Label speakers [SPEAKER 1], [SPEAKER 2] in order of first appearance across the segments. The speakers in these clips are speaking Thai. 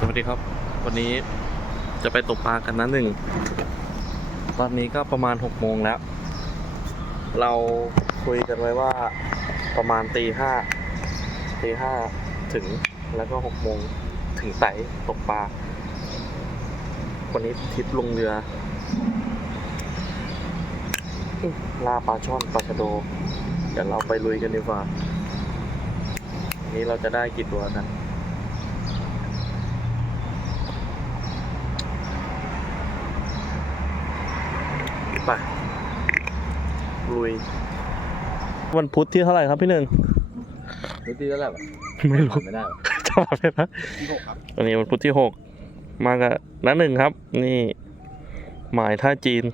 [SPEAKER 1] สวัสดีครับ วันนี้จะไปตกปลากันนะหนึ่ง ตอนนี้ก็ประมาณหกโมงแล้ว เราคุยกันไว้ว่าประมาณตีห้าตีห้าถึงแล้วก็หกโมงถึงไสตกปลา วันนี้ทริปลงเรือล่าปลาช่อนปลาชะโด เดี๋ยวเราไปลุยกันดีกว่านนี้เราจะได้กี่ตัวกัน ไป ลุย วันพุธที่เท่าไหร่ครับพี่หนึ่ง
[SPEAKER 2] รู้ที่แล้วแหละ
[SPEAKER 1] ไม่รู้
[SPEAKER 2] ไม่ได้หรอ
[SPEAKER 1] จำไม่ได้
[SPEAKER 2] ที่หกครับ
[SPEAKER 1] วันนี้วันพุธที่หกมากับน้าหนึ่งครับ นี่หมายท่าจีน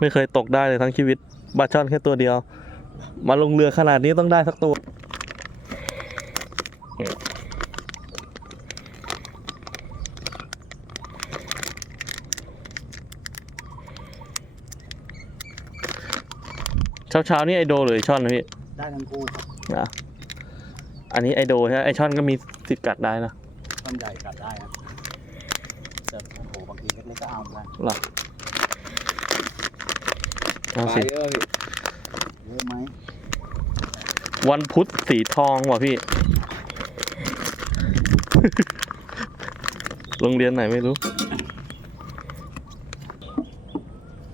[SPEAKER 1] ไม่เคยตกได้เลยทั้งชีวิตบาช่อนแค่ตัวเดียว มาลงเรือขนาดนี้ต้องได้สักตัว เช้าเช้าๆนี่ไอโดหรือไอช่อนนะพี่
[SPEAKER 2] ได้ทั้งคู่ครับ
[SPEAKER 1] นะอันนี้ไอโดใช่ไหมไอช่อนก็มีสิทธิ์กัดได้นะ
[SPEAKER 2] ต้นใหญ่กัดได้นะแต่โอ้โหบางทีเล็กๆก็เอาได้
[SPEAKER 1] หรอเอาสิ
[SPEAKER 2] เยอะเยอะไหม
[SPEAKER 1] วันพุธสีทองว่ะพี่ โรงเรียนไหนไม่รู้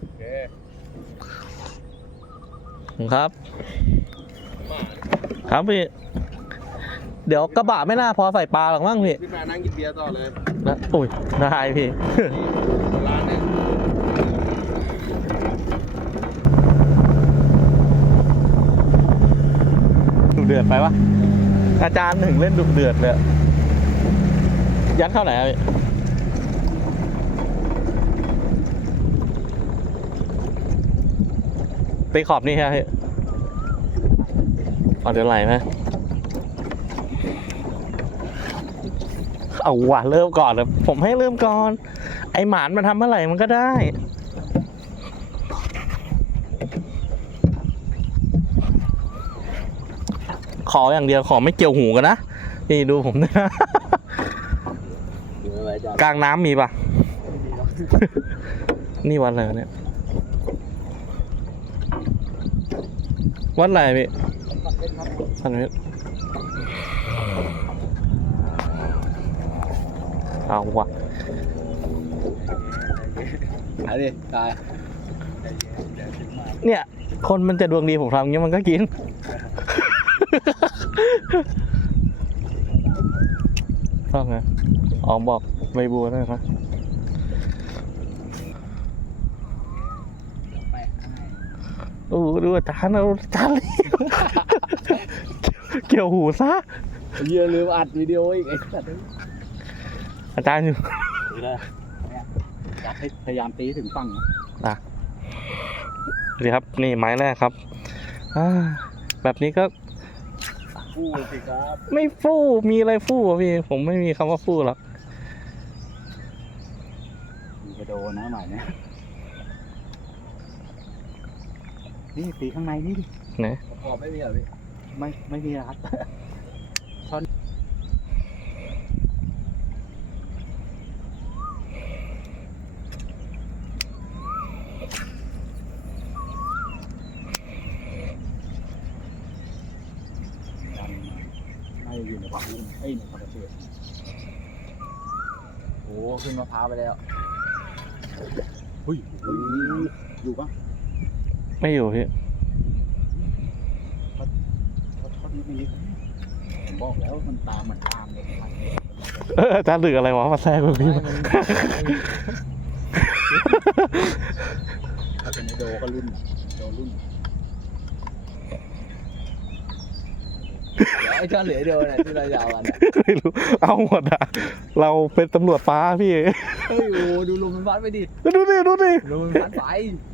[SPEAKER 2] โอเค
[SPEAKER 1] ครับ ครับพี่ เดี๋ยวกระบะไม่น่าพอใส่ปลาหรอกมั้งพี่
[SPEAKER 2] ขึ้นมานั่งกินเบียร์ต่อเลย
[SPEAKER 1] นะอุ้ยได้พี่
[SPEAKER 2] ร้านเนี่ย
[SPEAKER 1] ดุเดือดไปวะอาจารย์ถึงเล่นดุเดือดเลยอะยัดเข้าไหนอะพี่ ตีขอบนี่ฮะเอาเดี๋ยวไหลไหมเอาว่ะเริ่มก่อนเลยผมให้เริ่มก่อน ไอหมานมันทำเมื่อไหร่มันก็ได้ขออย่างเดียวขอไม่เกี่ยวหูกันนะ นี่ดูผมนะ
[SPEAKER 2] อยู่ไม่ไหวจ้ะ
[SPEAKER 1] กลางน้ำมีปะนี่วัดอะไรเนี่ย วัดอะไรพี่พันเมตรเอาวะ
[SPEAKER 2] ไปดิตาย
[SPEAKER 1] เนี่ย คนมันจะดวงดีผมทำอย่างเงี้ยมันก็กินชอบไงอ๋อบอกใบบัวด้วยนะ
[SPEAKER 2] แปะให้
[SPEAKER 1] โอ้ดูอาจารย์เอาอาจารย์เกี่ยวหูซะ
[SPEAKER 2] เยอะลืมอัดวิดีโออีกไอ้สัตว์
[SPEAKER 1] อาจารย์อยู่
[SPEAKER 2] ถือเลยากให้พยายามตีถึงฝั่งนะ
[SPEAKER 1] ดีครับนี่ไม้แรกครับอแบบนี้ก็
[SPEAKER 2] พูสิครับ
[SPEAKER 1] ไม่ฟู่มีอะไรฟู่อะพี่ผมไม่มีคำว่าฟู่หรอก
[SPEAKER 2] มีกระโดนนะหมายเนี่ย นี่ตีข้างในนี่ดิ
[SPEAKER 1] ไหน
[SPEAKER 2] ขอบไม่มีเหรอพี่ไม่ไม่มีครับช้อนไม่อยู่ในความรุ่มเอ้ยในความกระเชือกโอ้ขึ้นมะพร้าวไปแล้วเฮ้ยเฮ้ยอยู่ปะ
[SPEAKER 1] ไม่อยู่พี่
[SPEAKER 2] เขาทอดนิดนิดผมบอกแล้วมันตามมันตามเลยครับ
[SPEAKER 1] เอออาจารย์ดึกอะไรวะมาแทรกเลยพี่
[SPEAKER 2] ถ้าเป็นไอโดก็รุ่นโดรุ่นเดี๋ยว ไอ้จ้าเหลือเดียวเนี่ยที่เรายาวกันเนี่ย
[SPEAKER 1] ไม่รู้ เอาหมดอะเราเป็นตำรวจฟ้าพี่
[SPEAKER 2] เฮ้ยโอ้ดูลมมันพัดไปดิ
[SPEAKER 1] ดูดิดูดิ
[SPEAKER 2] ลมมันพัดไป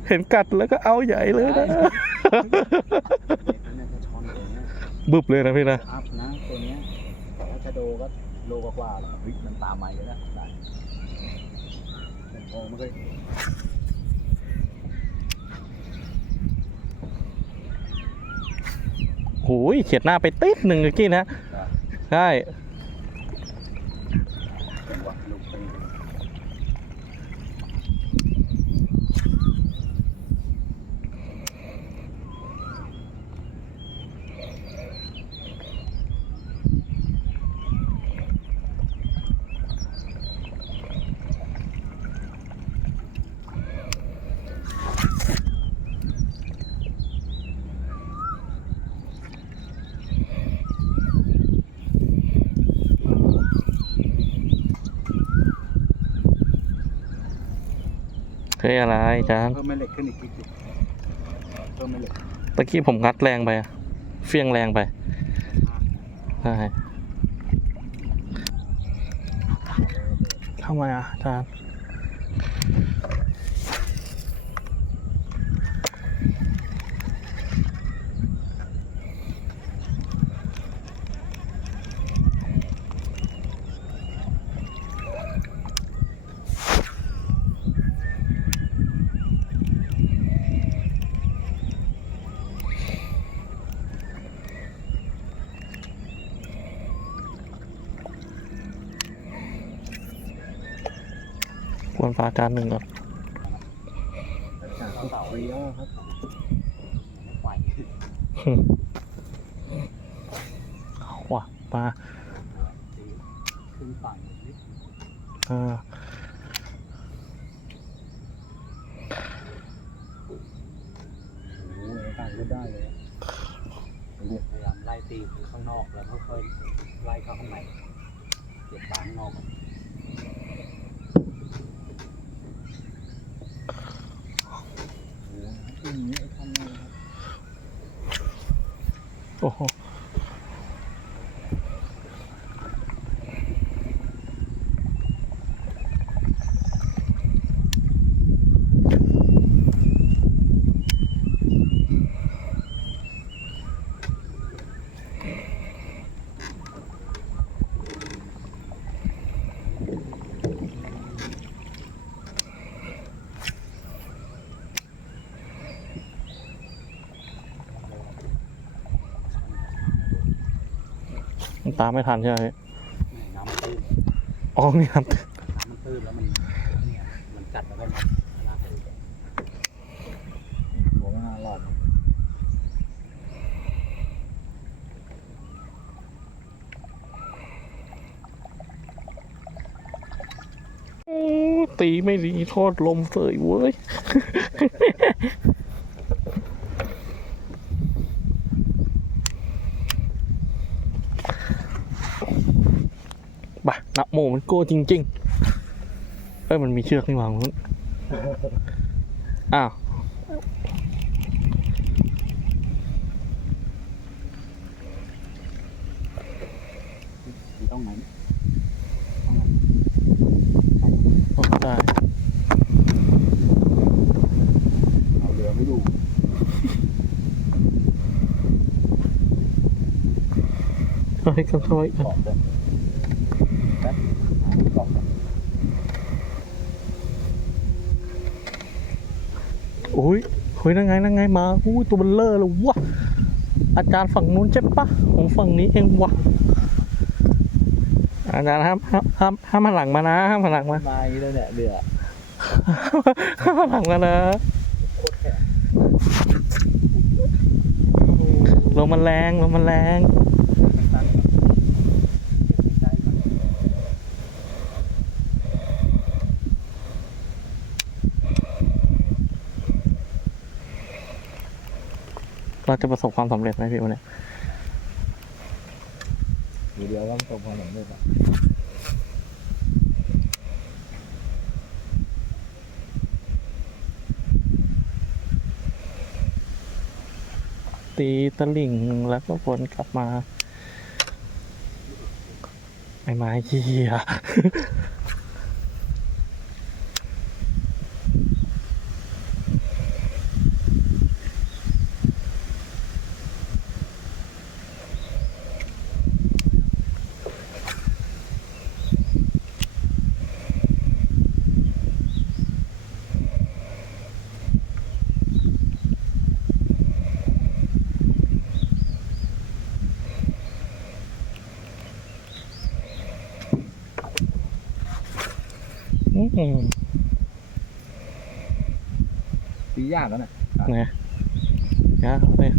[SPEAKER 1] เห็นกัดแล้วก็เอาใหญ่เลยนะ
[SPEAKER 2] เนี่ยจะช้อนตัวเนี้ย
[SPEAKER 1] บึบเลยนะพี่นะ
[SPEAKER 2] อัพนะตัวเนี้ยแต่ว่าจะโดก็โลกว่าๆแล้วเฮ้ยมันตามมาเยอะนะได้โอ้มันก็
[SPEAKER 1] โหยเฉียดหน้าไปติดหนึ่งเมื่อกี้นะใช่
[SPEAKER 2] เป็นวะ
[SPEAKER 1] เฮ้ยอะไรอาจารย์
[SPEAKER 2] เพิ่มแม่เหล็กขึ้นอีกนิดนึงเพิ่มแม่เหล็ก
[SPEAKER 1] ตะกี้ผมงัดแรงไปอะเฟี้ยงแรงไปใช่ทำไมอะอาจาร ย์ควรฟ้าอาจารย์หนึ่งก่อน
[SPEAKER 2] เสาเยอะครับไม่ไหว
[SPEAKER 1] เอาว่ะมา
[SPEAKER 2] ขึ้นฝั่งนิด
[SPEAKER 1] อ่า
[SPEAKER 2] โอ้โหต่างก็ได้เลยพยายามไล่ตีคือข้างนอกแล้วค่อยๆไล่เข้าข้างในเก็บปลาข้างนอกก่อน โอ้โหอย่างนี้ทำไงครับ
[SPEAKER 1] โอ้โห ตามไม่ทันใช่ไหมพี่
[SPEAKER 2] น้ำมันตื้น
[SPEAKER 1] อ๋อนี่ครับ
[SPEAKER 2] น้ำมันตื้นแล้วมันเนี่ยมันกัดแล้วก็มันลากไปหัวไม่น่ารอด
[SPEAKER 1] โอ้ตีไม่ดีโทษลมเสยเว้ย บ่ะนับโมมันโก้จริง ๆ เอ้ยมันมีเชือกนี่หว่ามึงอ้าว
[SPEAKER 2] อยู่ต้องไหนต้องไหน
[SPEAKER 1] โอ้ได้
[SPEAKER 2] เอาเรือไม่ดู
[SPEAKER 1] เฮ้ยก็ค่อย
[SPEAKER 2] เกาะเลยแป๊บหาเกาะก่อน
[SPEAKER 1] โอ้ยเฮ้ยนั่งไงนั่งไงมาอู้ยตัวเบลเลอร์เลยวะอาจารย์ฝั่งนู้นใช่ปะผมฝั่งนี้เองวะอาจารย์ห้ามห้ามห้ามห้ามหันหลังมานะห้ามหันหลังมา
[SPEAKER 2] มาอย่างนี้เลยเนี่ยเรือ
[SPEAKER 1] ห้ามหันหลังมานะ
[SPEAKER 2] โคตรแข็ง
[SPEAKER 1] ลมมันแรงลมมันแรง
[SPEAKER 2] ตั้งไม่ใช่ครับ
[SPEAKER 1] เราจะประสบความสำเร็จไหมพี่วันนี้
[SPEAKER 2] ทีเดียวก็ตรงความสำเร็จอะ
[SPEAKER 1] ตีตะลิ่งแล้วก็วนกลับมา ไอ้ไม้เหี้ย
[SPEAKER 2] ตียากแล้วนะ
[SPEAKER 1] เนี่ยนะเนี่ย